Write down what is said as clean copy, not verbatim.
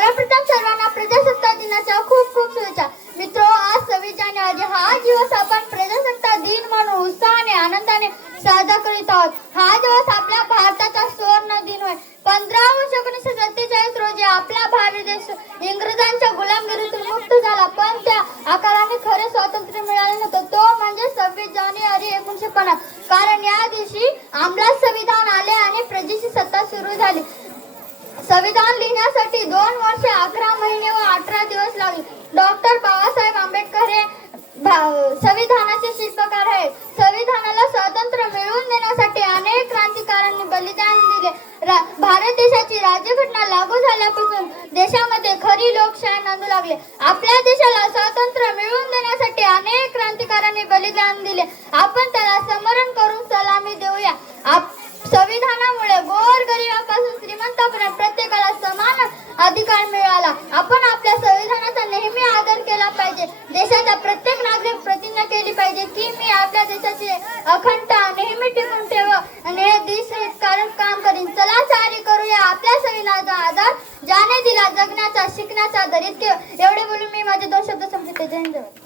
सर्वप्रथम सर्वांना प्रजासत्ताक दिनाच्या खूप खूप शुभेच्छा. मित्रो, आज 26 जानेवारी हा दिवस आपण प्रजासत्ताक दिन म्हणून उत्साहाने आनंदाने साजरा करीत आहोत. हा दिवस आपल्या भारताचा सुवर्ण दिन होय. 15 ऑगस्ट 1947 रोजी आपला भारत देश इंग्रजांच्या गुलामगिरीतून मुक्त झाला, पण त्या आकाराने खरे स्वातंत्र्य मिळाले नव्हते. तो म्हणजे 26 जानेवारी 1950. कारण या दिवशी अंमलात संविधान आले आणि प्रजेची सत्ता सुरू झाली. संविधान लिहिण्यासाठी 2 वर्षे 11 महिने व 18 दिवस लागले. डॉक्टर बाबासाहेब आंबेडकर हे संविधानाचे शिल्पकार आहेत. संविधानाला स्वातंत्र्य मिळवून देण्यासाठी अनेक क्रांतिकारकांनी बलिदान दिले. भारत देशाची राज्यघटना लागू झाल्यापासून देशामध्ये खरी लोकशाही नांदू लागली. आपल्या देशाला स्वातंत्र्य मिळवून देण्यासाठी अनेक क्रांतिकारकांनी बलिदान दिले. आपण त्याला स्मरण करून सलामी देऊया. संविधानामुळे गोरगरिबापासून श्रीमंतापर्यंत प्रत्येकाला समान अधिकार मिळाला. आपण आपल्या संविधानाचा नेहमी आदर केला पाहिजे. देशाचा प्रत्येक नागरिक प्रतिज्ञा केली पाहिजे की मी आपल्या देशाची अखंडता नेहमी टिकून ठेव आणि देश कारण काम करीन. चला चारी करूया आपल्या संविधानाचा आधार ज्याने दिला जगण्याचा शिकण्याचा आधार. एवढे बोलून मी माझे 2 शब्द संपवते. जय हिंद.